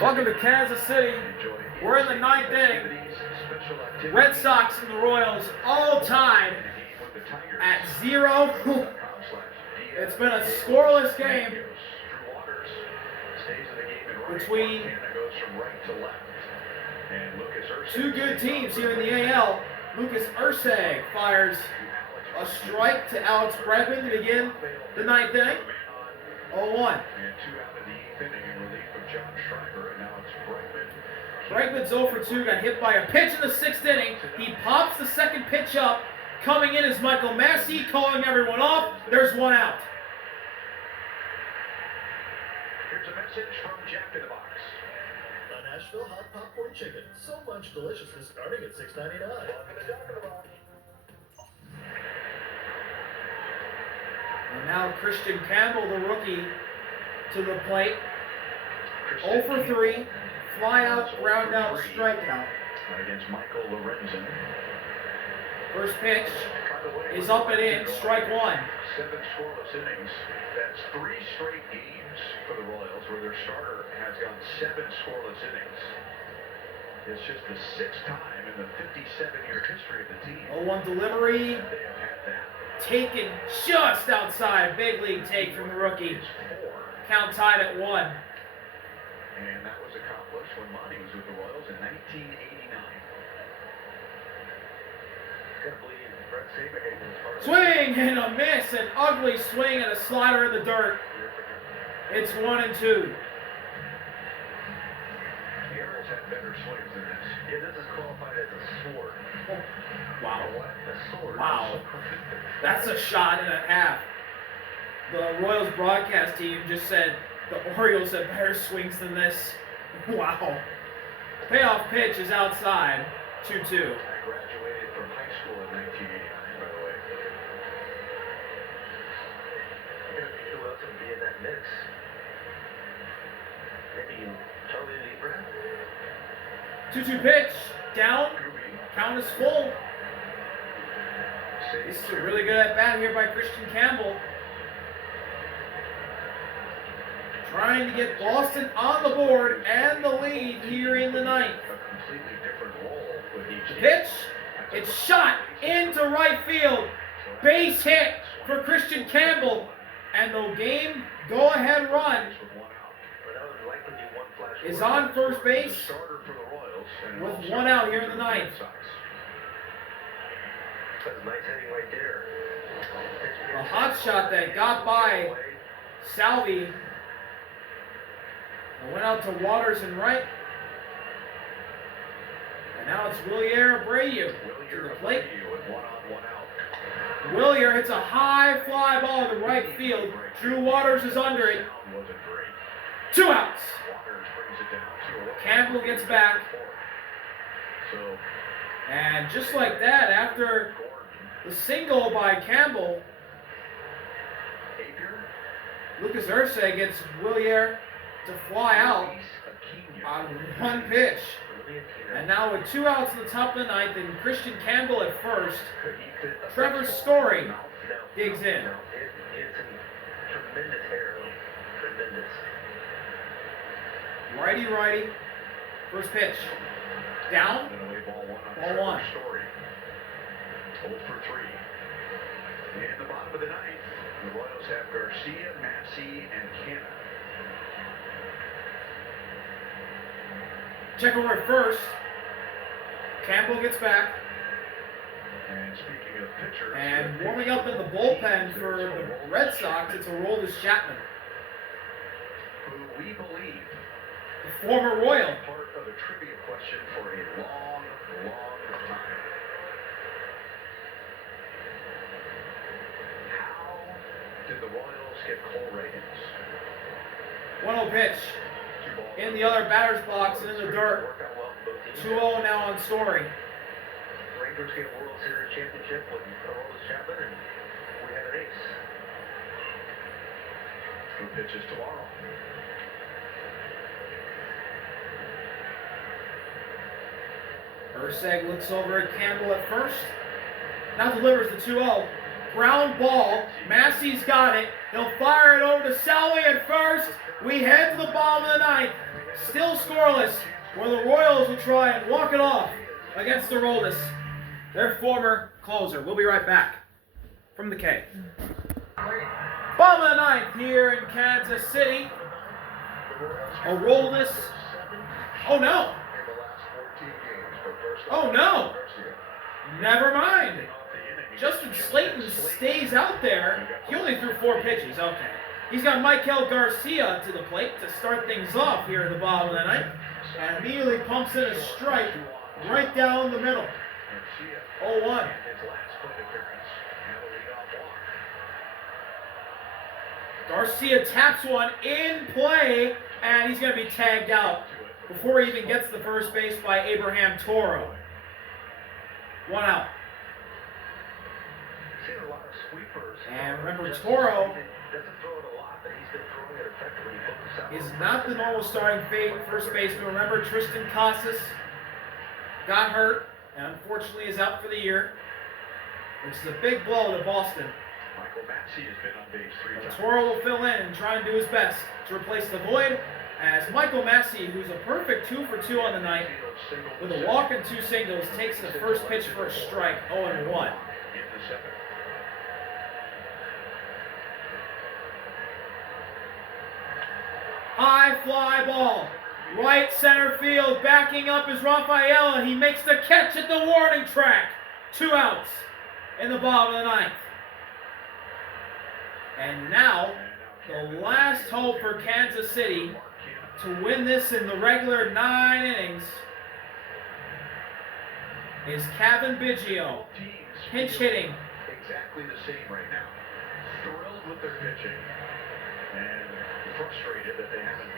Welcome to Kansas City. We're in the ninth inning. Red Sox and the Royals all tied at 0. It's been a scoreless game between two good teams here in the AL. Lucas Urseg fires a strike to Alex Bregman to begin the ninth inning. 0-1. Bregman's 0 for 2, got hit by a pitch in the sixth inning. He pops the second pitch up. Coming in is Michael Massey, calling everyone off. There's one out. Here's a message from Jack in the Box. A Nashville hot popcorn chicken. So much deliciousness starting at $6.99. And now Christian Campbell, the rookie, to the plate. 0 for 3. Fly out, ground out, strikeout. Against Michael Lorenzen. First pitch is up and in, strike one. 7 scoreless innings. That's 3 straight games for the Royals where their starter has gone 7 scoreless innings. It's just the 6th time in the 57-year history of the team. 0-1 delivery. They have had that. Taken just outside. Big league take from the rookie. Count tied at 1. And that was accomplished when Monty was with the Royals in 1989. Swing and a miss. An ugly swing and a slider in the dirt. It's 1-2. The Arrows had better swings than this. Yeah, this is qualified as a sword. Oh, wow. What? A sword? Wow. That's a shot and a half. The Royals broadcast team just said the Orioles have better swings than this. Wow. Payoff pitch is outside. 2-2. I graduated from high school in 1989, by the way. I'm gonna think who else would be in that mix. Maybe Charlie Lieber? 2-2 pitch. Down. Count is full. This is a really good at-bat here by Christian Campbell. Trying to get Boston on the board and the lead here in the ninth. A completely different role with each Pitch. It's shot into right field. Base hit for Christian Campbell. And the game go-ahead run is on first base with 1 out here in the ninth. That's a nice hitting right there. A hot shot that got by Salvi. And went out to Waters and right. And now it's Willier Abreu to the plate. Willier hits a high fly ball to right field. Drew Waters is under it. 2 outs. Campbell gets back. And just like that, after the single by Campbell, Lucas Urseg gets Willier to fly out on 1 pitch. And now with 2 outs in the top of the ninth and Christian Campbell at first, Trevor Story digs in. It's a tremendous arrow. Tremendous. Righty. First pitch. Down. Ball 1. 0 for 3. In the bottom of the ninth, the Royals have Garcia, Massey, and Canna. Check over at first. Campbell gets back. And speaking of pitchers, And warming up in the bullpen for the Red Sox, it's Aroldis Chapman, who we believe the former Royal. part of a trivia question for a long, long time. How did the Royals get Cole ratings? 1-0 pitch. In the other batter's box and in the dirt. 2-0 now on Story. Rangers get a World Series championship with Aroldis Chapman, and we had an ace. Who pitches tomorrow? Urseg looks over at Campbell at first. Now delivers the 2-0. Ground ball. Massey's got it. He'll fire it over to Salvi at first. We head to the bottom of the ninth. Still scoreless, where the Royals will try and walk it off against the Rollers, their former closer. We'll be right back from the K. Bottom of the ninth here in Kansas City. A Rollers. Oh no! Oh no! Never mind. Justin Slayton stays out there. He only threw 4 pitches. Okay. He's got Michael Garcia to the plate to start things off here at the bottom of the ninth. And immediately pumps in a strike right down the middle. 0-1. Garcia taps one in play, and he's going to be tagged out before he even gets to first base by Abraham Toro. 1 out. And remember, Toro is not the normal starting first baseman. Remember, Tristan Casas got hurt and unfortunately is out for the year, which is a big blow to Boston. Michael Massey has been on base 3 times. Toro will fill in and try and do his best to replace the void, as Michael Massey, who's a perfect 2 for 2 on the night, with a walk and 2 singles, takes the first pitch for a strike, 0-1. High fly ball, right center field, backing up is Rafaela. He makes the catch at the warning track. 2 outs in the bottom of the ninth. And now, the last hope for Kansas City to win this in the regular 9 innings is Kevin Biggio, pinch hitting. Exactly the same right now. Thrilled with their pitching and frustrated that they haven't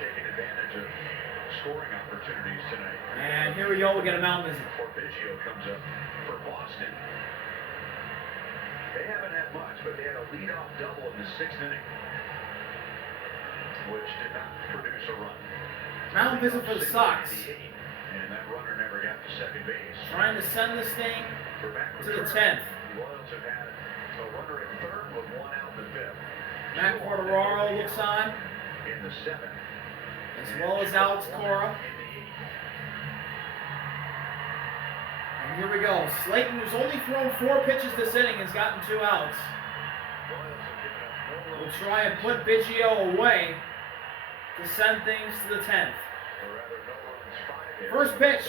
taken advantage of scoring opportunities tonight. And here we go, we get a mound visit. Before Biggio comes up for Boston. They haven't had much, but they had a leadoff double in the 6th inning, which did not produce a run. Mound visit for the Sox. And that runner never got to second base. Trying to send this thing to the 10th. The Royals have had a runner at 3rd with 1 out in the 5th. Matt Quartararo looks on, In the 7th. as well as Alex Cora. And here we go. Slayton, who's only thrown 4 pitches this inning, has gotten 2 outs. We'll try and put Biggio away to send things to the 10th. First pitch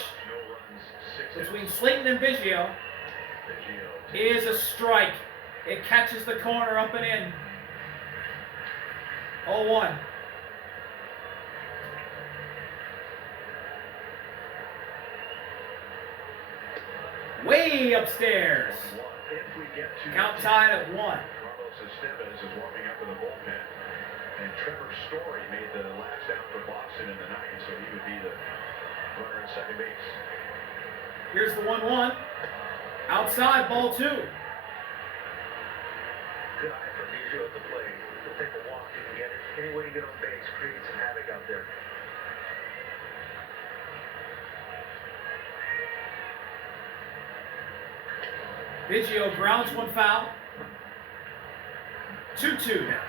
between Slayton and Biggio is a strike. It catches the corner up and in. 0-1. Way upstairs. Count tied at 1. Carlos Estevez is warming up in the bullpen. And Trevor Story made the last out for Boston in the 9th, so he would be the runner at second base. Here's the 1-1. Outside, ball 2. Good eye for Biggio at the plate. He'll take a walk if he get it. Any way you get on base, create some havoc out there. Biggio grounds one foul. 2-2 now.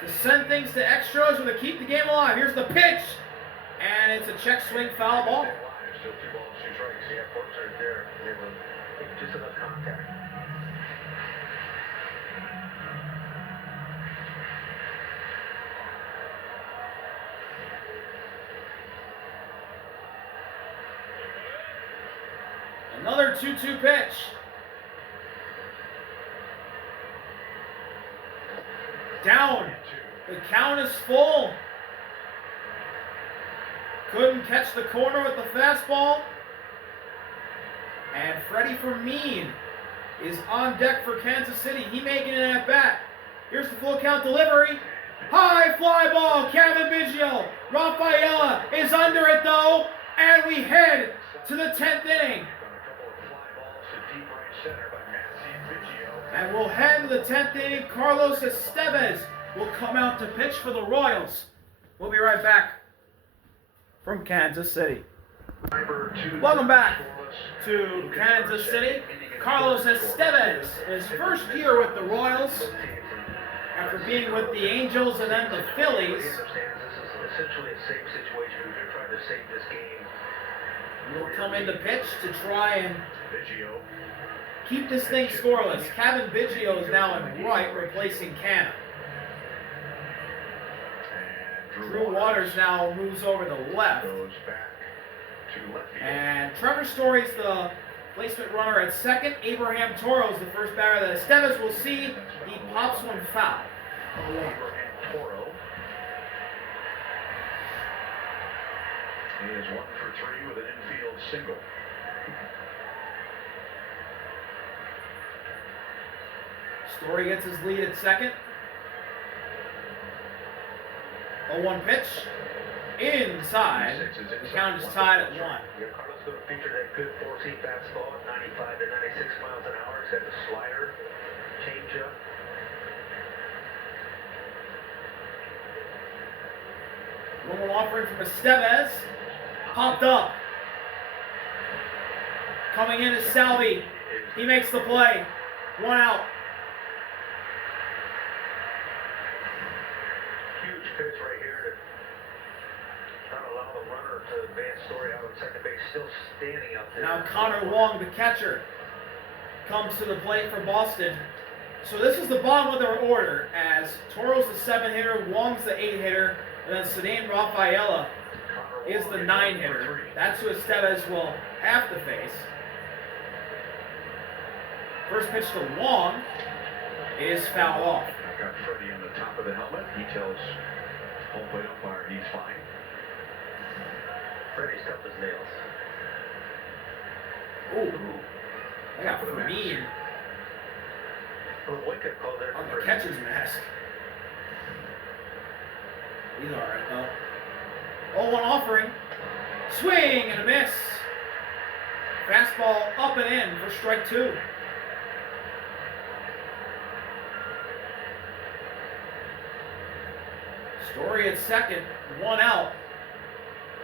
To send things to extras or to keep the game alive. Here's the pitch. And it's a check swing foul ball. Still 2 balls, 2 strikes. Yeah, folks are there. They were just enough contact. Another 2-2 pitch. Down. The count is full. Couldn't catch the corner with the fastball. And Freddy Fermin is on deck for Kansas City. He making it at bat. Here's the full count delivery. High fly ball. Kevin Biggio. Rafaela is under it though. And we head to the 10th inning. And we'll head to the 10th inning. Carlos Estevez will come out to pitch for the Royals. We'll be right back from Kansas City. Welcome back to Kansas City. Carlos Estevez, his first year with the Royals, after being with the Angels and then the Phillies. He understands this is essentially a safe situation. We're trying to save this game. Will come into pitch to try and keep this thing scoreless. Kevin Biggio is now in right, replacing Canna. Drew Waters now moves over to left. And Trevor Story's the placement runner at second. Abraham Toro's the first batter that Estevez will see. He pops one foul. Abraham Toro. He is 1 for 3 with an infield single. Story gets his lead at second. 0-1 pitch. Inside. The count is tied at 1. Yeah, Carlos going to feature that good four-seam fastball at 95 to 96 miles an hour. He's got the slider, changeup. One more offering from Estevez. Popped up. Coming in is Salvi. He makes the play. 1 out. Huge pitch right here to not allow the runner to advance. Story out on second base, still standing out there. Now Connor Wong, the catcher, comes to the plate for Boston. So this is the bottom of their order, as Toro's the 7-hitter, Wong's the 8-hitter, and then Cedane Rafaela is the 9-hitter. That's who Estevez will have to face. First pitch to Wong is foul off. I've got Freddy on the top of the helmet. He tells home plate umpire he's fine. Freddy's tough as nails. Ooh. I got Fermin Well, wake-up call there on for the catcher's mask. He's alright though. 0-1 offering. Swing and a miss. Fastball up and in for strike 2. Story at second, 1 out.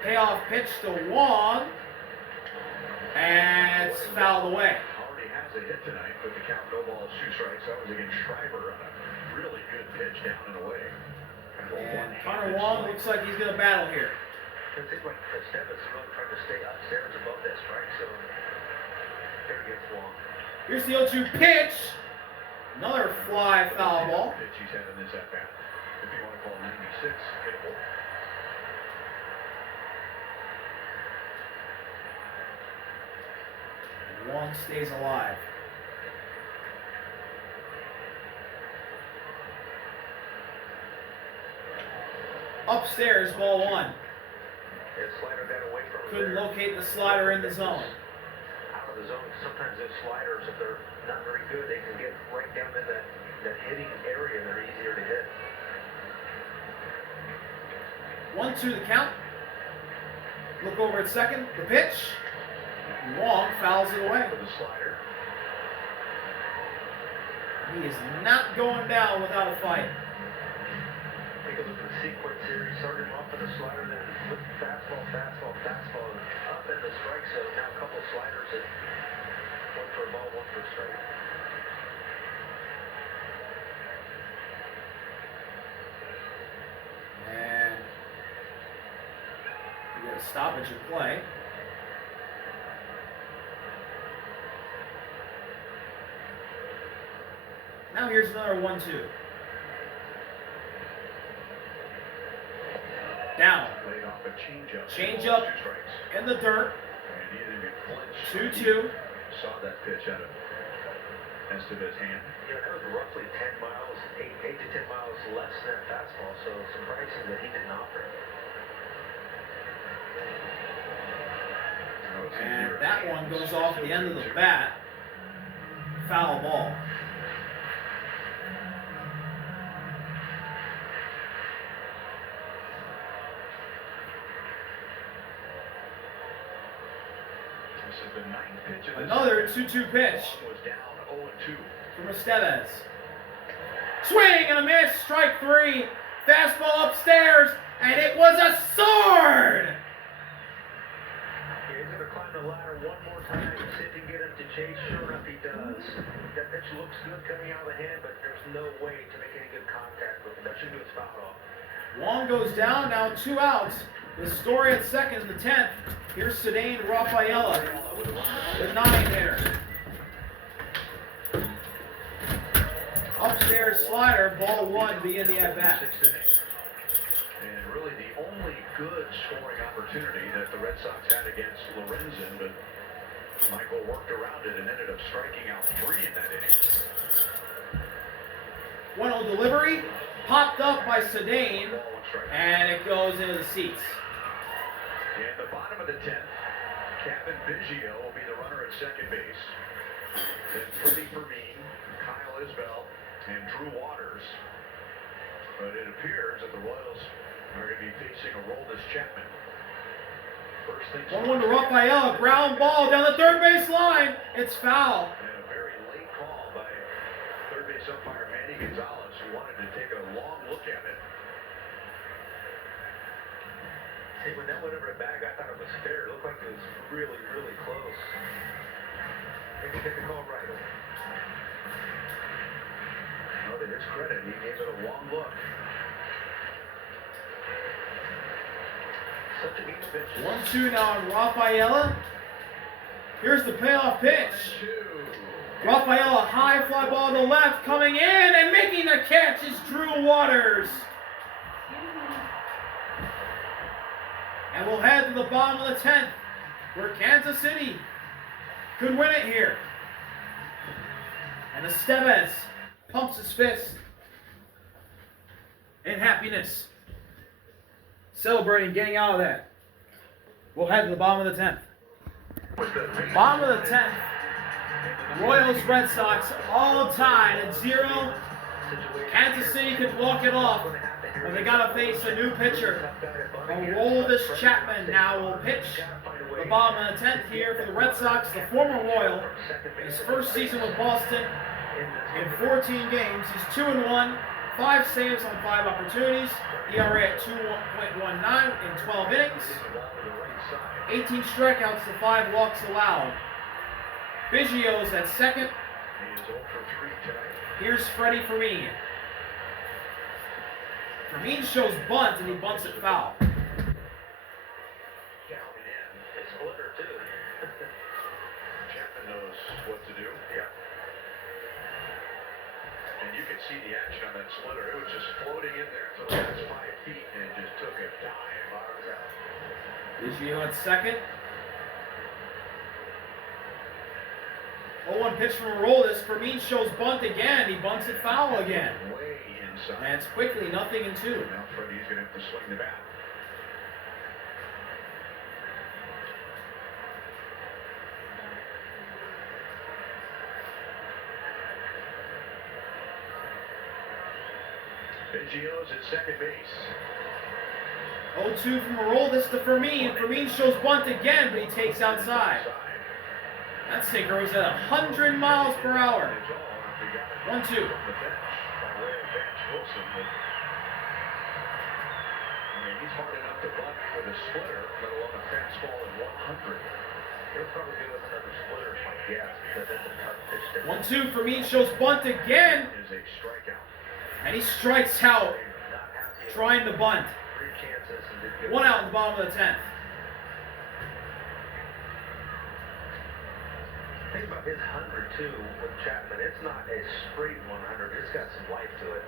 Payoff pitch to Wong. And it's fouled away. Already has a hit tonight, but the count no balls, 2 strikes. That was against Schreiber on a really good pitch down and away. And Connor Wong looks like he's going to battle here. It seems like Estevez is really trying to stay upstairs above that strike zone. There gets Wong. Here's the 0-2 pitch. Another fly foul ball. Pitch he's had in this at bat. If you want to call 96 hittable. Wong stays alive. Upstairs, ball 1. Yeah, slider got away from him Couldn't there. locate the slider in the zone. Out of the zone. Sometimes those sliders, if they're not very good, they can get right down in that hitting area and they're easier to hit. 1-2 the count. Look over at second. The pitch. Wong fouls it away. For the slider. He is not going down without a fight. Take a look at the sequence here. He started off with a slider, then with fastball, fastball, fastball, and up in the strike zone. Now a couple sliders that one for a ball, one for a strike. And you get a stoppage in play. Now here's another 1-2. Down. Laid off a changeup. Changeup 2 strikes. in the dirt. And he didn't even flinch. 2-2. Saw that pitch out of Estevez's hand. Yeah, that was roughly 10 miles, 8 to 10 miles less than that fastball, so surprising that he didn't offer it. And that one goes off the end of the bat. Foul ball. This is the 9th pitch of this. Another 2-2 pitch Long was down 0-2. from Estevez. Swing and a miss. Strike 3. Fastball upstairs. And it was a sword. Yeah, to climb the ladder one more time, see if he can get him to chase. Sure enough, he does. That pitch looks good coming out of the hand, but there's no way to make any good contact with it. That should do his foul off. Wong goes down, now 2 outs. The story at second in the 10th. Here's Sedane Rafaela with 9 hitter. Upstairs slider, ball 1, begin the at-bat. And really the only good scoring opportunity that the Red Sox had against Lorenzen, but Michael worked around it and ended up striking out 3 in that inning. 1-0 delivery, popped up by Sedane, and it goes into the seats. In the bottom of the 10th, Kevin Biggio will be the runner at second base. Then Freddy Fermin, Kyle Isbell, and Drew Waters. But it appears that the Royals are going to be facing a Roldis Chapman. First things 1-1 to Rafaela, ground ball down the third base line. It's foul. And a very late call by third base umpire Manny Gonzalez, who wanted to take a long look at it. See, when that went over the bag, I thought it was fair. It looked like it was really, really close. Maybe get the call right. No, to his credit, he gave it a long look. Such a game of pitch. 1-2 now on Rafaela. Here's the payoff pitch. Rafaela, high fly ball to the left, coming in and making the catch is Drew Waters. And we'll head to the bottom of the 10th, where Kansas City could win it here. And Estevez pumps his fist in happiness, celebrating getting out of that. We'll head to the bottom of the 10th. Bottom of the 10th, Royals Red Sox all tied at 0. Kansas City could walk it off, but they got to face a new pitcher. Aroldis Chapman now will pitch the bottom of the 10th here for the Red Sox, the former Royal. His first season with Boston in 14 games. He's 2-1, 5 saves on 5 opportunities, ERA at 2.19 in 12 innings, 18 strikeouts to 5 walks allowed. Biggio's at second. Here's Freddy Fermin. Fermin shows bunt, and he bunts it foul. It's splitter, too. Chapman knows what to do. Yeah. And you can see the action on that splitter. It was just floating in there for the last 5 feet, and it just took a dive out. Biggio at second. 0-1 pitch from Aroldis. Fermin shows bunt again. He bunts it foul again. Way inside. And it's quickly 0-2. Now Freddy's going to have to swing the bat. Biggio's at second base. 0-2 from Aroldis to Fermin. Fermin shows bunt again, but he takes outside. That sinker was at 100 miles per hour. 1-2. He's hard enough to bunt with a splitter, let alone a fastball at 100. He'll probably do with another splitter, my guess, because that's a tough pitch to 1-2. Fermin shows bunt again, Is a strikeout. and he strikes out, not happy. trying to bunt. 3 chances and didn't get 1 out in the bottom of the 10th. Think about his 100 too with Chapman. It's not a straight 100. It's got some life to it.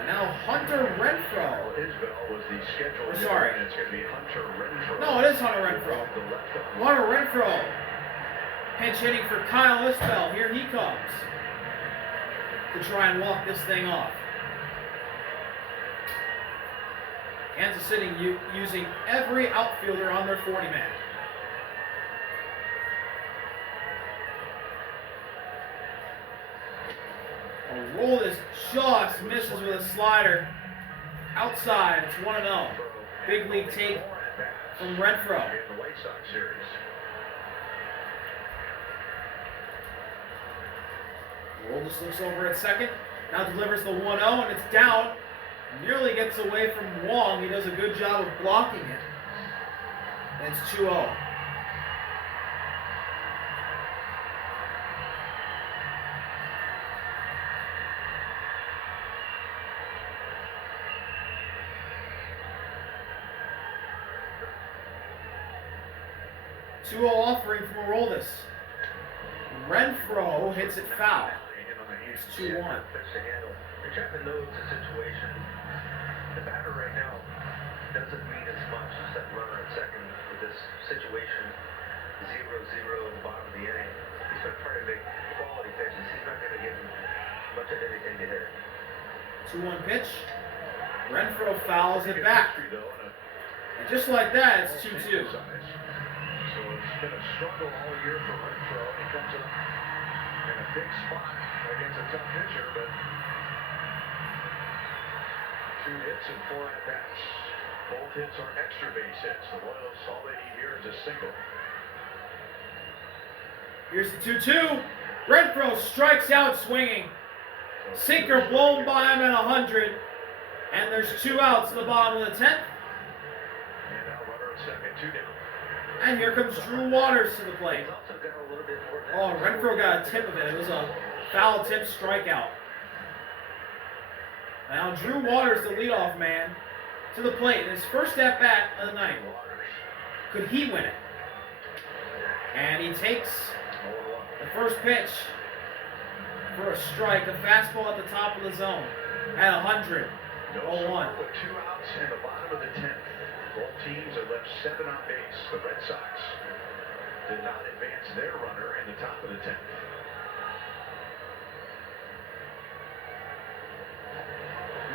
And now Hunter Renfroe. Isbell was the scheduled. Sorry. And it's going to be Hunter Renfroe. No, it is Hunter Renfroe. The left arm. Hunter Renfroe. Pinch hitting for Kyle Isbell. Here he comes to try and walk this thing off. Kansas City using every outfielder on their 40-man. Aroldis just misses with a slider. Outside, it's 1-0. Big league tape from Renfroe. In the White Sox series. Aroldis looks over at second. Now delivers the 1-0, and it's down. Nearly gets away from Wong. He does a good job of blocking it. And it's 2-0. Offering from Aroldis. Renfro hits it foul. It's 2-1. Chapman knows the situation. The batter right now doesn't mean as much as that runner at second with this situation. 0-0 at the bottom of the inning. He's not trying to make quality pitches. He's not going to give him much of anything to hit. 2-1 pitch. Renfro fouls it back. And just like that, it's 2-2. So it's been a struggle all year for Renfro. He comes up in a big spot against a tough pitcher, but 2 hits and 4 at-bats. Both hits are extra base hits. The Royals, all they need here is a single. Here's the 2-2. Renfro strikes out swinging. Sinker blown by him at 100. And there's 2 outs in the bottom of the 10th. And now runner at second, 2 down. And here comes Drew Waters to the plate. Oh, Renfro got a tip of it. It was a foul tip strikeout. Now Drew Waters, the leadoff man, to the plate in his first at-bat of the night. Could he win it? And he takes the first pitch for a strike, a fastball at the top of the zone at 100. 0-1. With 2 outs in the bottom of the 10th. Both teams have left 7 on base. The Red Sox did not advance their runner in the top of the 10th.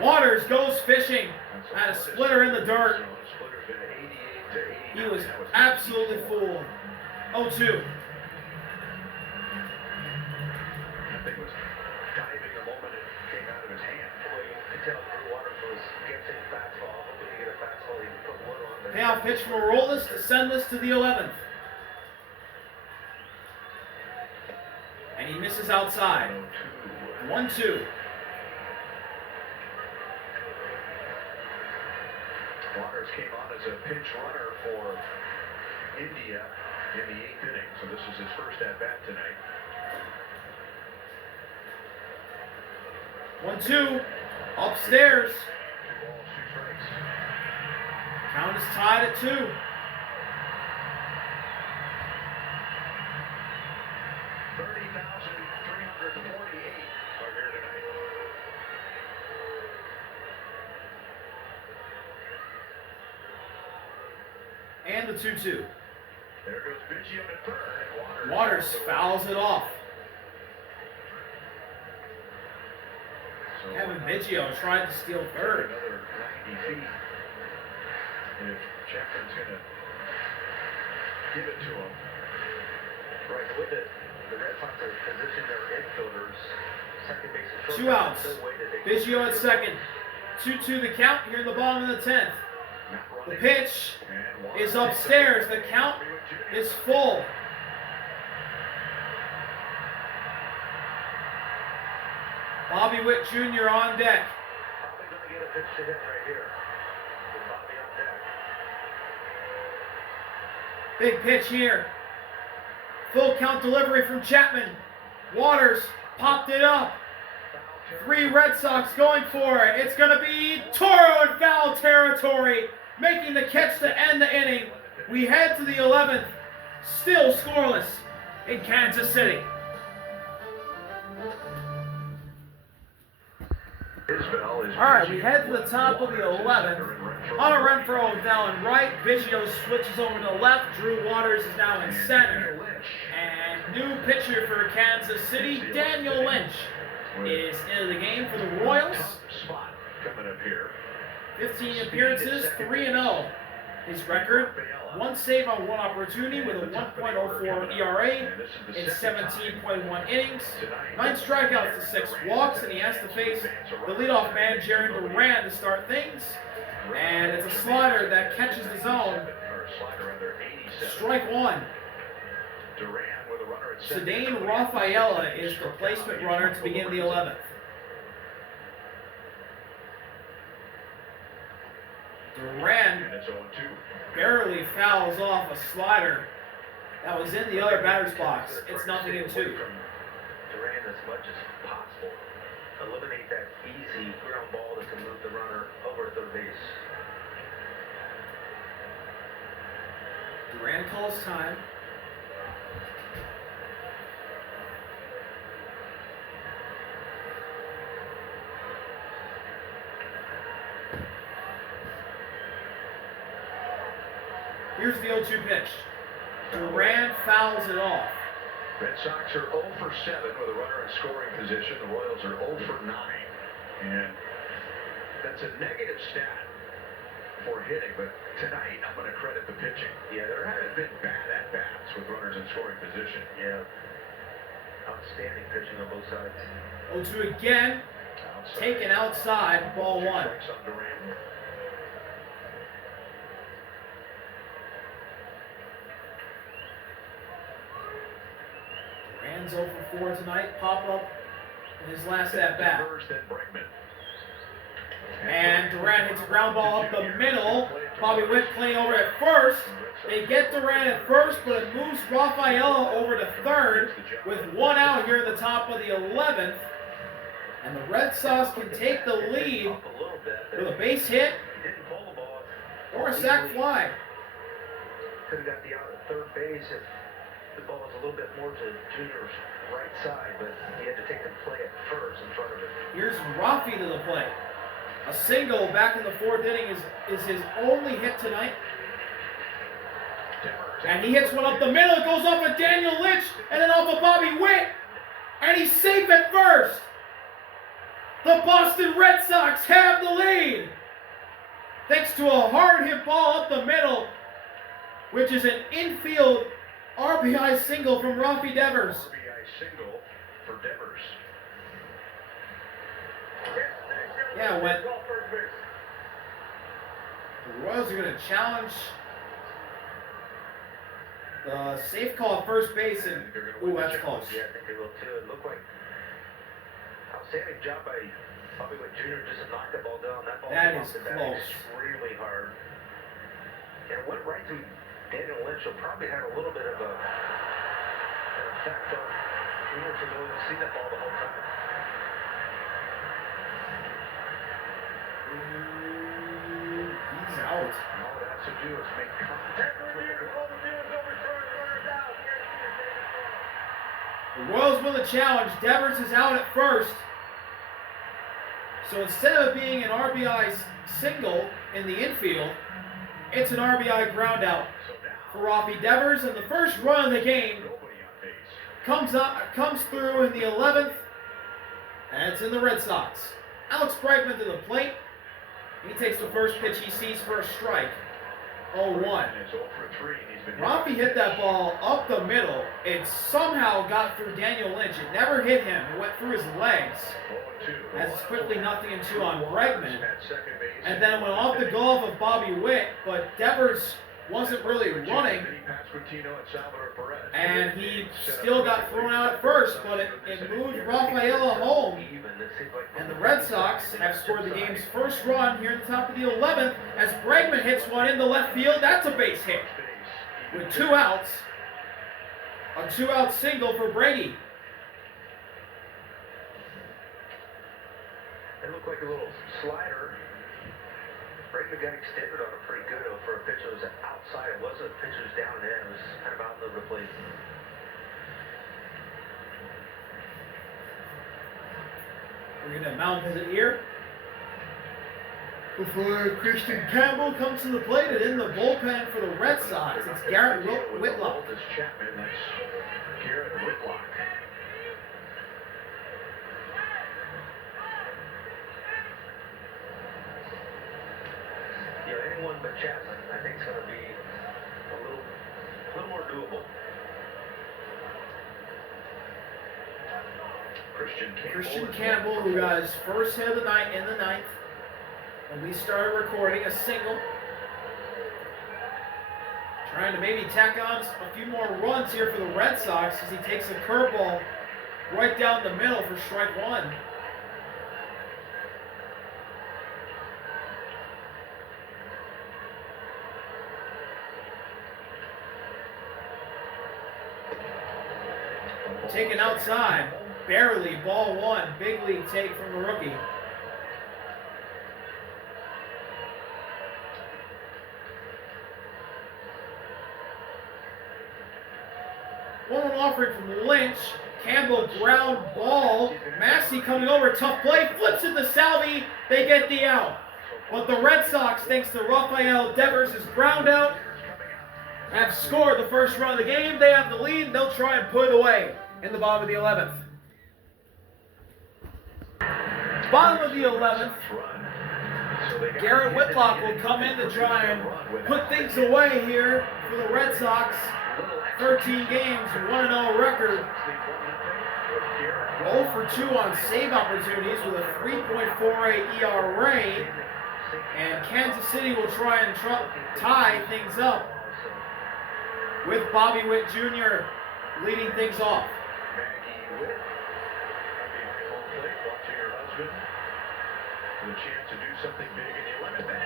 Waters goes fishing at a splitter in the dirt. Splitter's been 88 to 89. He was absolutely fooled. 0-2. I think it was diving the moment it came out of his hand. Well, you could tell Drew Waters was guessing fastball, hoping to get a fastball he can put wood on. Payoff pitch from Aroldis to send this to the 11th. And he misses outside. 1-2. Waters came on as a pinch runner for India in the 8th inning, so this is his first at-bat tonight. 1-2. Upstairs. 2 balls, 2 strikes. Count is tied at 2. 30,348 are here tonight. And the 2-2. There goes Biggio at third. Waters fouls it off. So Kevin Biggio tried to steal third. Another 90 feet. If Chapman's going to give it to him. Right, with it, the Red Sox are positioning their infielders, second base and short. 2 outs. Biggio at second. 2-2 the count here in the bottom of the 10th. The pitch is upstairs. The count is full. Bobby Witt Jr. on deck. Probably going to get a pitch to hit right here. With Bobby on deck. Big pitch here. Full count delivery from Chapman. Waters popped it up. 3 Red Sox going for it. It's going to be Toro in foul territory, making the catch to end the inning. We head to the 11th, still scoreless in Kansas City. All right, we head to the top of the 11th. Hunter Renfro down right. Biggio switches over to the left. Drew Waters is now in center. And new pitcher for Kansas City, Daniel Lynch, is into the game for the Royals. Spot coming up here. 15 appearances, 3-0. His record, 1 save on 1 opportunity with a 1.04 ERA in 17.1 innings, 9 strikeouts to 6 walks, and he has to face the leadoff man, Jaron Duran, to start things. And it's a slider that catches the zone. Strike 1. Cedane Rafaela is the placement runner to begin the 11th. Duran And it's 0-2. barely fouls off a slider that was in the other batter's box. It's 0-2. Duran as much as possible. Eliminate that easy ground ball that can move the runner over third base. Duran calls time. Here's the 0-2 pitch. Duran fouls it off. Red Sox are 0 for 7 with a runner in scoring position. The Royals are 0 for 9. And that's a negative stat for hitting, but tonight I'm going to credit the pitching. Yeah, there haven't been bad at-bats with runners in scoring position. Yeah. Outstanding pitching on both sides. 0-2 again. Outside. Taken outside, ball 1. Strikes on Duran. Duran's 0 for 4 tonight. Pop up in his last at-bat. First and Bregman. And Duran hits a ground ball up the middle. Bobby Witt playing over at first. They get Duran at first, but it moves Rafaela over to third with 1 out here in the top of the 11th. And the Red Sox can take the lead with a base hit or a sac fly. Could have got the out at third base if the ball was a little bit more to Junior's right side, but he had to take the play at first in front of it. Here's Rafi to the plate. A single back in the 4th inning is his only hit tonight. And he hits one up the middle. It goes off of Daniel Lynch and then off of Bobby Witt. And he's safe at first. The Boston Red Sox have the lead. Thanks to a hard hit ball up the middle, which is an infield RBI single from Rafi Devers. RBI single for Devers. Yeah, when the Royals are going to challenge the safe call at first base, and ooh, that's close. Yeah, I think they will too. It looked like outstanding job by Bobby Witt Jr. just to knock the ball down. That ball That came is off the bat close. extremely hard. And it went right to Daniel Lynch. Will probably have a little bit of an effect on Jr. to go and see that ball the whole time. He's out. All it has to do is make contact with the ball. The Royals win the challenge. Devers is out at first. So instead of it being an RBI single in the infield, it's an RBI ground out for Rafi Devers. And the first run of the game comes through in the 11th, and it's in the Red Sox. Alex Bregman to the plate. He takes the first pitch he sees for a strike. 0-1. Rafi hit that ball up the middle. It somehow got through Daniel Lynch. It never hit him. It went through his legs. As it's quickly 0-2 on Bregman. And then it went off the glove of Bobby Witt, but Devers wasn't really running. And he still got thrown out at first, but it moved Rafaela home. And the Red Sox have scored the game's first run here at the top of the 11th as Bregman hits one into left field. That's a base hit. With 2 outs. A 2-out single for Brady. It looked like a little slider. Bregman got extended on it pretty good for a pitch that was outside. It wasn't a pitch that was down and in. It was kind of out of the plate. We're going to mount visit here. Before Christian Campbell comes to the plate, and in the bullpen for the Red Sox, it's Garrett Whitlock. Chapman, that's Garrett Whitlock. Yeah, anyone but Chapman, I think, is going to be a little more doable. Christian Campbell, who got his first hit of the night in the 9th. When we started recording, a single. Trying to maybe tack on a few more runs here for the Red Sox as he takes a curveball right down the middle for strike 1. Taken outside. Barely. Ball one. Big league take from the rookie. One offering from Lynch. Campbell ground ball. Massey coming over. Tough play. Flips it to Salvi. They get the out. But the Red Sox, thanks to Rafael Devers' ground out, have scored the first run of the game. They have the lead. They'll try and put it away in the bottom of the 11th. Bottom of the 11th, Garrett Whitlock will come in to try and put things away here for the Red Sox. 13 games, 1-0 record. 0 for 2 on save opportunities with a 3.48 ERA. And Kansas City will try and tie things up with Bobby Witt Jr. leading things off.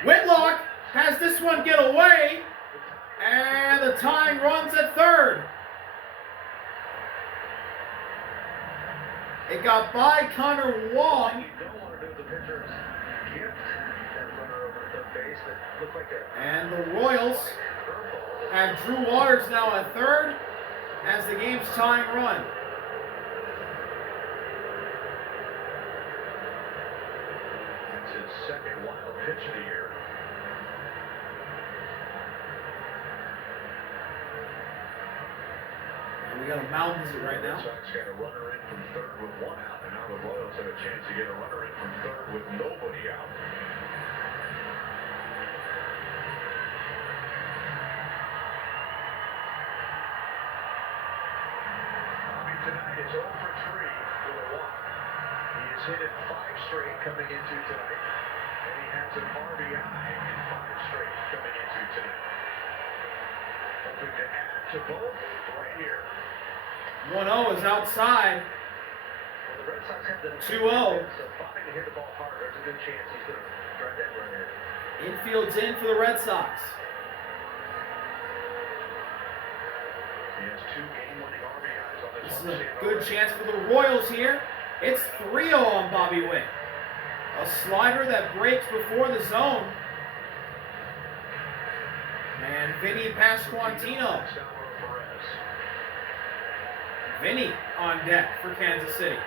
Whitlock has this one get away, and the tying runs at third. It got by Connor Wong. And the Royals have Drew Waters now at third as the game's tying run. That's his second wild pitch of the year. And we got a mound visit right now. The Sox got a runner in from third with 1 out, and now the Royals have a chance to get a runner in from third with nobody out. Tonight is 0 for 3 with a walk. He has hit it 5 straight coming into tonight, and he has an RBI in 5 straight coming into tonight. Hoping to add to both right here. 1-0 is outside. Well, the Red Sox have the 2-0. So Bobby to hit the ball hard. There's a good chance he's going to drive that run in. Infield's in for the Red Sox. He has 2 game-winning RBIs on This this is one. a good chance for the Royals here. It's 3-0 on Bobby Witt. A slider that breaks before the zone. And Vinny Pasquantino. Vinny on deck for Kansas City.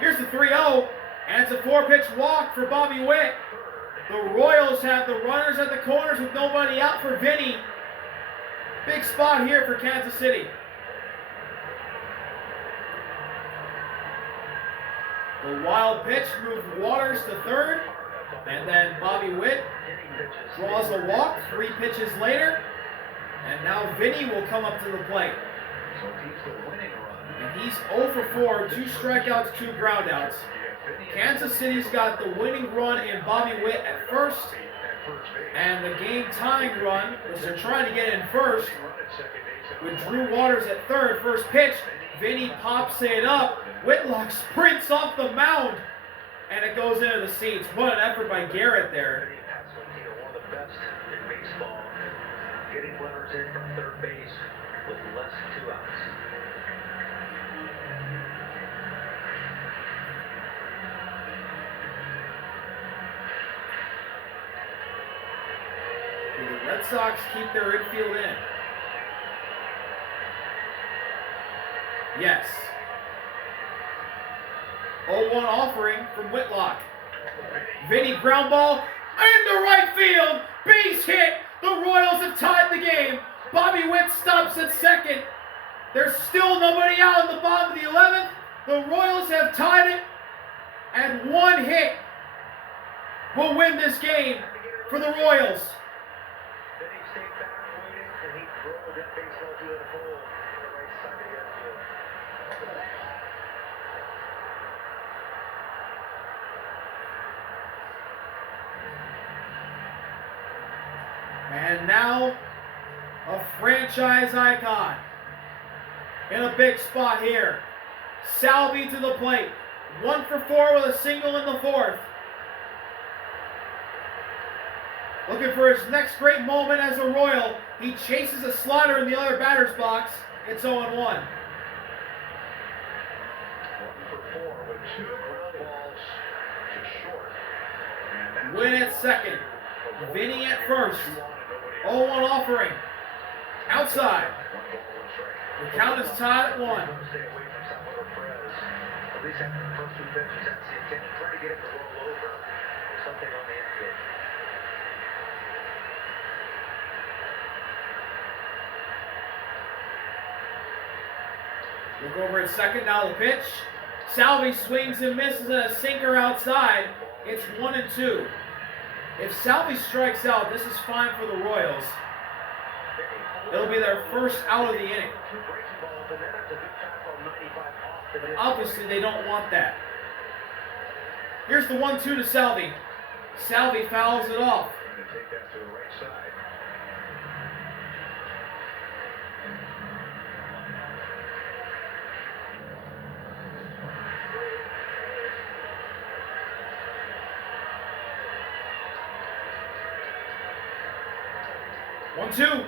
Here's the 3-0, and it's a 4-pitch walk for Bobby Witt. The Royals have the runners at the corners with nobody out for Vinny. Big spot here for Kansas City. The wild pitch moved Waters to third, and then Bobby Witt draws a walk 3 pitches later, and now Vinny will come up to the plate. So he's the winning run. And he's 0 for 4, 2 strikeouts, 2 groundouts. Kansas City's got the winning run in Bobby Witt at first, and the game tying run, which they're trying to get in first, with Drew Waters at third. First pitch, Vinny pops it up. Whitlock sprints off the mound, and it goes into the seats. What an effort by Garrett there. One of the best in baseball, getting runners in from third base with less than 2 outs. The Red Sox keep their infield in. Yes. 0-1 offering from Whitlock. Vinny ground ball into right field. Base hit. The Royals have tied the game. Bobby Witt stops at second. There's still nobody out in the bottom of the 11th. The Royals have tied it. And 1 hit will win this game for the Royals. Then he stayed back waiting, and he drove that baseball to the hole on the right side of the outfield. And now, a franchise icon in a big spot here. Salvi to the plate. 1 for 4 with a single in the 4th. Looking for his next great moment as a Royal. He chases a slider in the other batter's box. It's 0-1. Win at second. Vinny at first. 0-1 offering. Outside. The count is tied at 1. Stay away from Salvador Perez. At least after the first 2 pitches, that's the intent. Try to get him to roll over or something on the infield. Look over at second, now the pitch. Salvi swings and misses and a sinker outside. It's 1-2. If Salvi strikes out, this is fine for the Royals. It'll be their first out of the inning. But obviously they don't want that. Here's the 1-2 to Salvi. Salvi fouls it off. Trying to take that to the right side. 1-2.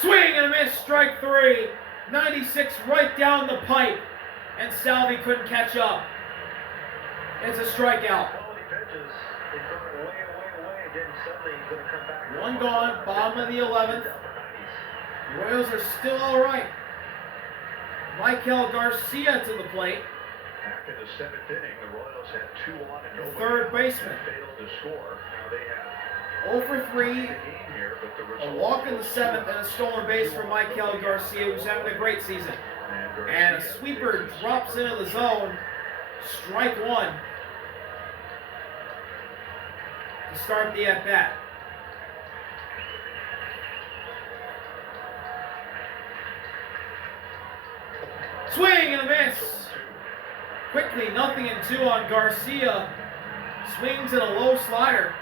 Swing and a miss, strike 3. 96 right down the pipe. And Salvi couldn't catch up. It's a strikeout. Quality pitches. He's going way, way, way. Then suddenly he's going to come back. One gone, bottom of the 11th. The Royals are still all right. Michael Garcia to the plate. Back in the 7th inning, the Royals had 2 on and nobody Third baseman. failed to score. Now they have 0 for 3. the game here, but the A result walk in the was 7th and a stolen base for Michael Garcia, who's having a great season. And a sweeper drops into the zone. Strike 1 to start the at-bat. Swing and a miss. Quickly, 0-2 on Garcia. Swings at a low slider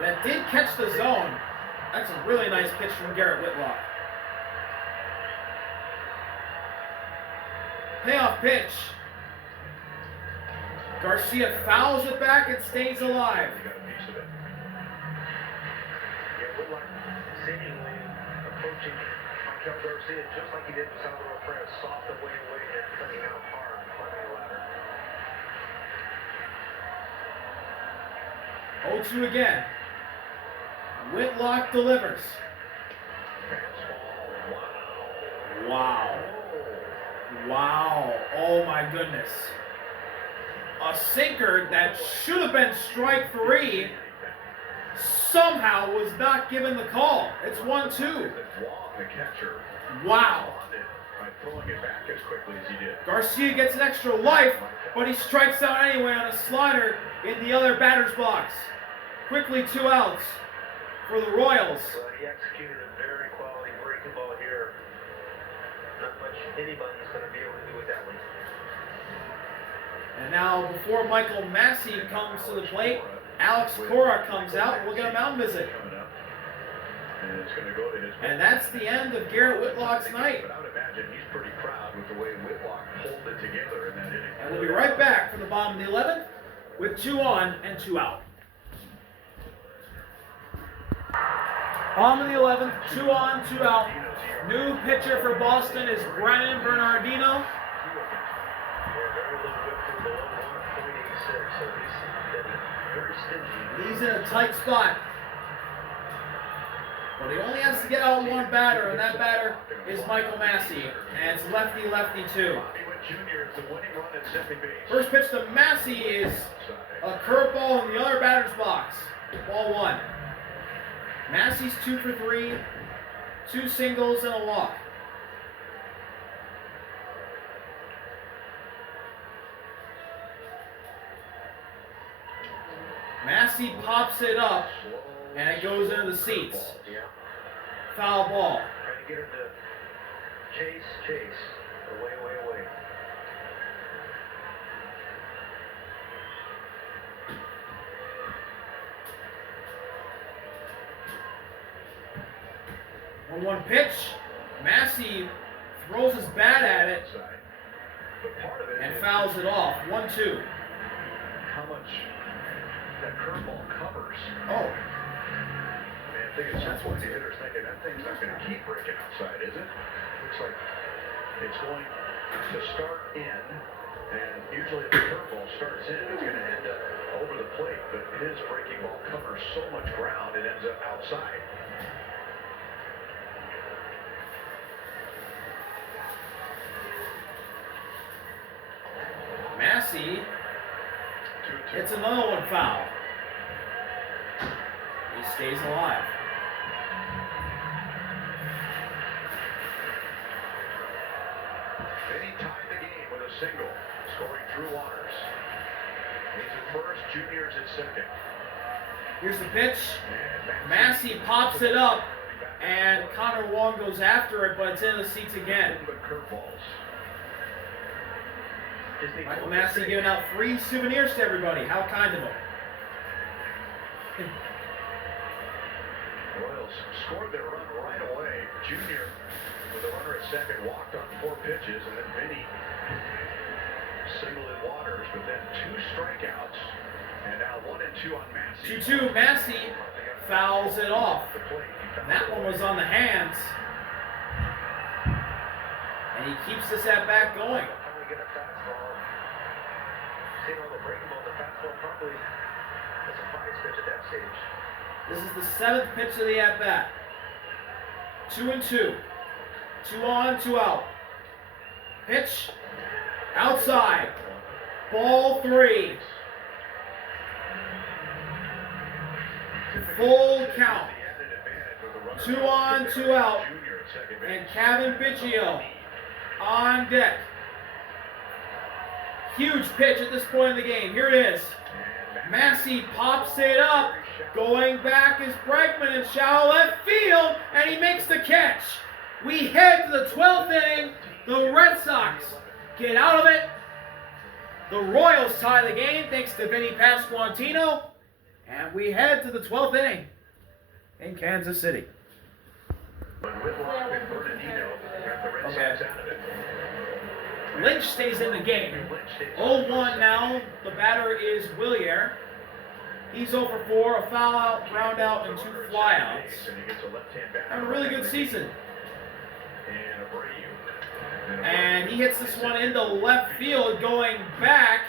that did catch the zone. That's a really nice pitch from Garrett Whitlock. Payoff pitch. Garcia fouls it back and stays alive. He got a piece of it. Yeah, Whitlock seemingly approaching Michael Garcia just like he did with Salvador Perez. Soft away, and coming out hard, climbing the ladder. 0-2 again. Whitlock delivers. Wow. Wow. Oh my goodness. A sinker that should have been strike 3 somehow was not given the call. It's 1-2. The catcher Wow. by throwing it back as quickly as he did. Garcia gets an extra life, but he strikes out anyway on a slider in the other batter's box. Quickly 2 outs for the Royals. Well, he executed a very quality breaking ball here. Not much anybody's going to be able to do with that one. And now, before Michael Massey comes to the plate, Alex Cora comes out. We'll get a mound visit. And it's going to go to his. And that's the end of Garrett Whitlock's night. But I would imagine he's pretty proud with the way Whitlock pulled it together in that inning. And we'll be right back from the bottom of the 11th with 2 on and 2 out. Bottom of the 11th, 2 on, 2 out. New pitcher for Boston is Brennan Bernardino. He's in a tight spot. But he only has to get out 1 batter, and that batter is Michael Massey. And it's lefty too. First pitch to Massey is a curveball in the other batter's box. Ball 1. Massey's 2 for 3, 2 singles and a walk. Massey pops it up, and it goes into the seats. Foul ball. Trying to get him to chase. Away. 1-1 pitch. Massey throws his bat at it and fouls it off. 1-2. How much that curveball covers. Oh, I think at some point the hitter's thinking that thing's not going to keep breaking outside, is it? Looks like it's going to start in, and usually if the curveball starts in, it's going to end up over the plate, but his breaking ball covers so much ground it ends up outside. Massey hits another one foul. He stays alive. Freddy tied the game with a single, scoring Drew Waters. He's at first, Junior's at second. Here's the pitch. Massey pops it up, and Connor Wong goes after it, but it's in the seats again. Michael Massey giving out free souvenirs to everybody. How kind of him. Royals scored their run right away. Junior, with a runner at second, walked on 4 pitches, and then Vinny singled in Waters, but then 2 strikeouts, and now 1 and 2 on Massey. 2-2, Massey fouls it off. And that one was on the hands. And he keeps this at bat going. Get a fastball. Seeing all the breaking ball, the fastball probably is a 5 pitch at that stage. This is the 7th pitch of the at bat. 2-2. 2 on, 2 out. Pitch. Outside. Ball 3. Full count. 2 on, 2 out. And Kevin Biggio on deck. Huge pitch at this point in the game. Here it is. Massey pops it up. Going back is Bregman in shallow left field, and he makes the catch. We head to the 12th inning. The Red Sox get out of it. The Royals tie the game thanks to Vinny Pasquantino. And we head to the 12th inning in Kansas City. Okay. Lynch stays in the game. 0-1 now. The batter is Willier. He's 0 for 4, a foul out, ground out, and 2 flyouts. Having a really good season. And he hits this one into left field. Going back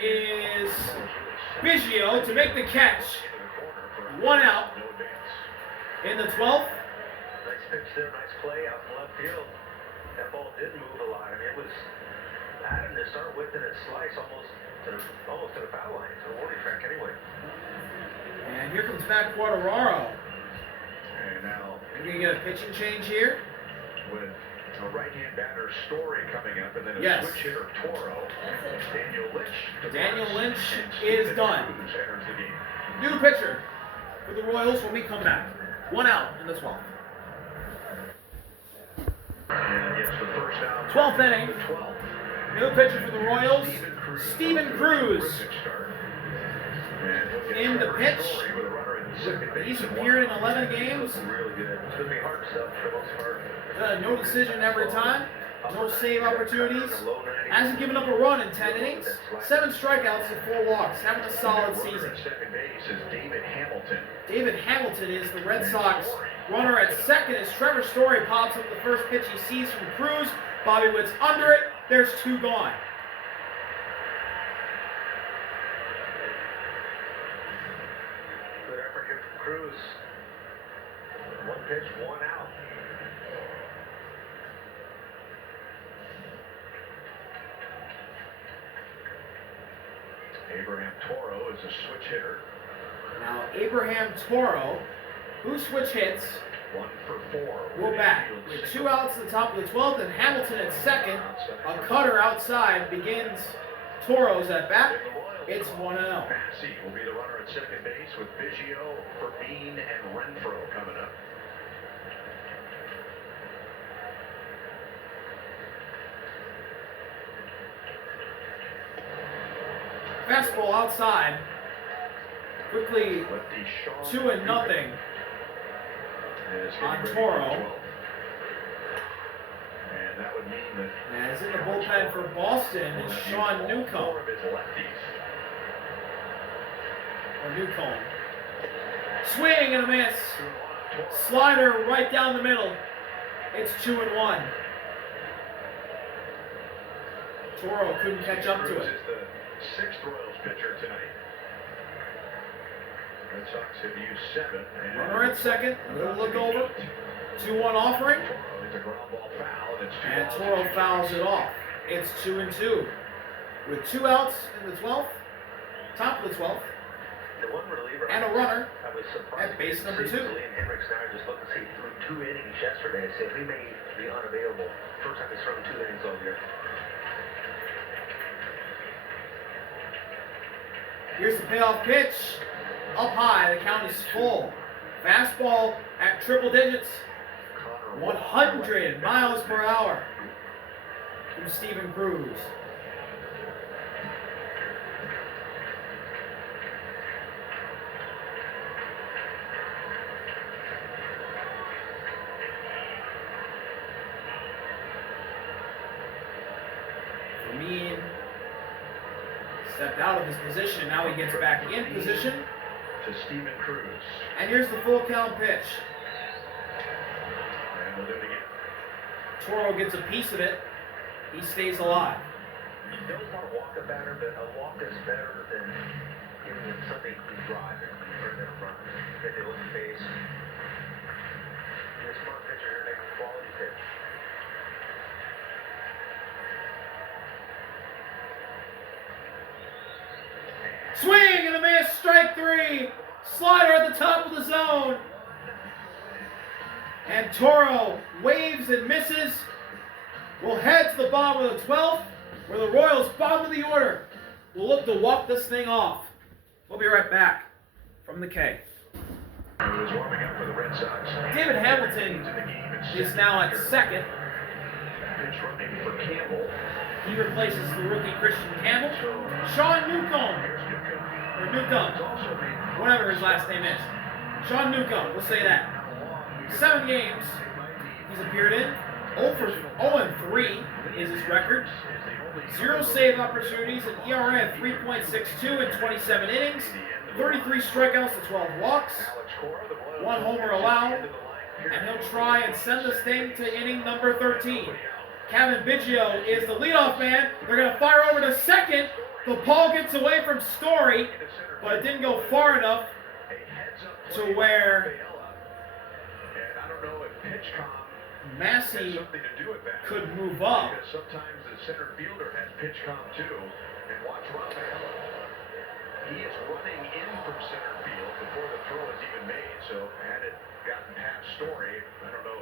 is Biggio to make the catch. 1 out. In the 12th. Nice pitch there, nice play out in left field. That ball did move a lot. I mean, it was Adam to start with, and it sliced almost to the foul line, to the warning track anyway. And here comes Matt Quadraro. And now we're going to get a pitching change here. With a right-hand batter Story coming up, and then a switch hitter Toro. Daniel Lynch is done. New pitcher for the Royals when we come back. 1 out in the 12th. 12th inning. New pitcher for the Royals, Steven Cruz. In the pitch. He's appeared in 11 games. No decision every time. No save opportunities. Hasn't given up a run in 10 innings. 7 strikeouts and 4 walks. Having a solid season. David Hamilton is the Red Sox runner at second as Trevor Story pops up the first pitch he sees from Cruz. Bobby Witt's under it. There's 2 gone. Good effort here from Cruz. 1 pitch, 1 out. Abraham Toro is a switch hitter. Now Abraham Toro, who switch hits, 1 for 4. We're back with 2 outs at the top of the 12th, and Hamilton at second. A cutter outside begins Toro's at bat. It's 1-0. Massey will be the runner at second base with Biggio, Fermin, and Renfroe coming up. Fastball outside. Quickly 2-0 on Toro. And that would mean that as in the bullpen for Boston is Sean Newcomb. Or Newcomb. Swing and a miss. Slider right down the middle. It's 2-1. Toro couldn't catch up to it. The 6th Royals pitcher tonight. Red Sox have used 7. And Runner at second. A little look over. 2-1 offering. It's a ground ball foul, and it's 2 And balls. Toro fouls it off. It's 2-2. With 2 outs in the 12th. Top of the 12th. The one reliever. And a runner I was surprised. at base number 2. Liam Hendricks and I just looked to see through 2 innings yesterday. So he may be unavailable. First time he's thrown 2 innings all year. Here's the payoff pitch. Up high. The count is full. Fastball at triple digits. 100 miles per hour from Steven Cruz. Fermin stepped out of his position. Now he gets back in position. To Steven Cruz. And here's the full count pitch. And we'll do it again. Toro gets a piece of it. He stays alive. You don't want to walk a batter, but a walk is better than giving him something to drive and bring it front. Get the open base. You're a smart pitcher here, make a quality pitch. Swing and a miss, strike 3. Slider at the top of the zone. And Toro waves and misses. We'll head to the bottom of the 12th, where the Royals, bottom of the order, will look to walk this thing off. We'll be right back from the K. He was warming up for the Red Sox. David Hamilton is now at second. Pitch running for Campbell. He replaces the rookie Christian Campbell. Sean Newcomb, Here's Newcomb. or Newcomb, He's also made whatever his last name is. Sean Newcomb, we'll say that. 7 games he's appeared in. 0-3 is his record. 0 save opportunities, an ERA of 3.62 in 27 innings. 33 strikeouts to 12 walks. 1 homer allowed. And he'll try and send this thing to inning number 13. Kevin Biggio is the leadoff man. They're going to fire over to second. The ball gets away from Story, but it didn't go far enough to where Massey could move up. Because sometimes the center fielder has pitch comp too. And watch Rafaela. He is running in from center field before the throw is even made. So had it gotten past Story, I don't know.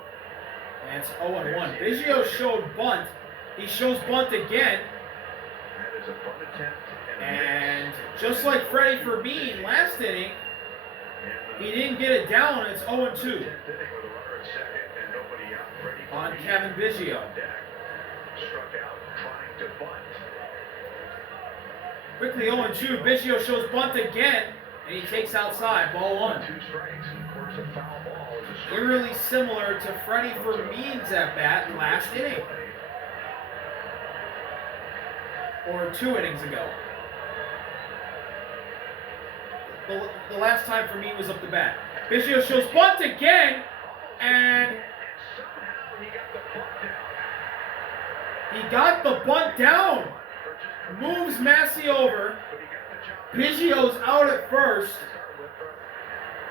And it's 0-1. Biggio showed bunt. He shows bunt again. That is a bunt attempt. And just like Freddy Fermin last inning, he didn't get it down, and it's 0-2 on Kevin Biggio. Struck out trying to bunt. Quickly 0-2. Biggio shows bunt again, and he takes outside. Ball 1. 2 strikes, and of course a foul ball is a strike. Eerily similar to Freddy Fermin's at bat last inning, or 2 innings ago. The last time Fermin was up to bat. Biggio shows bunt again, and he got the bunt down. Moves Massey over. Biggio's out at first.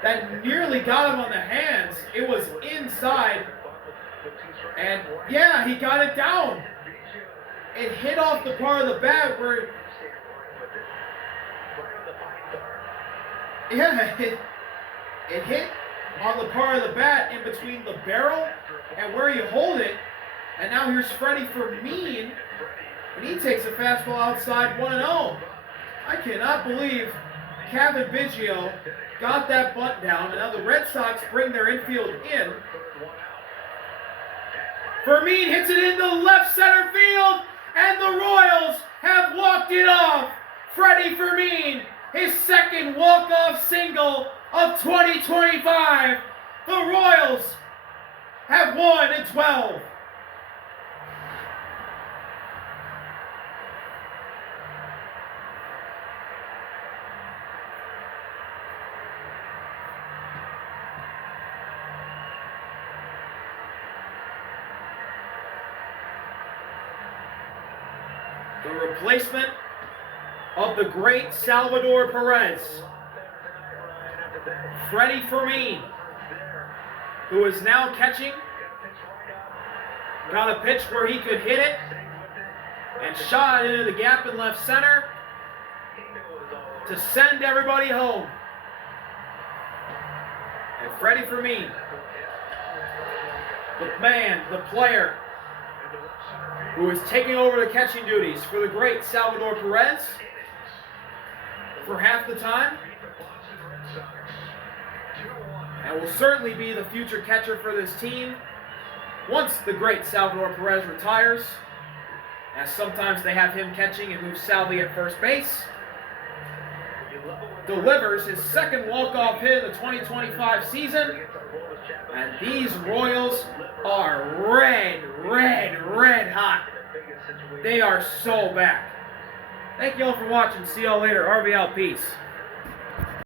That nearly got him on the hands. It was inside. And yeah, he got it down. It hit off the part of the bat where... Yeah, it hit on the part of the bat in between the barrel and where you hold it. And now here's Freddy Fermin, and he takes a fastball outside 1-0. I cannot believe Kevin Biggio got that bunt down, and now the Red Sox bring their infield in. Fermin hits it into left center field, and the Royals have walked it off. Freddy Fermin, his second walk-off single of 2025. The Royals have won in 12. The replacement of the great Salvador Perez. Freddy Fermin, who is now catching, got a pitch where he could hit it, and shot into the gap in left center to send everybody home. And Freddy Fermin, the man, the player, who is taking over the catching duties for the great Salvador Perez for half the time, and will certainly be the future catcher for this team once the great Salvador Perez retires, as sometimes they have him catching and move Salvi at first base. Delivers his second walk-off hit of the 2025 season, and these Royals are red hot. They are so back. Thank you all for watching. See y'all later. RV out. Peace.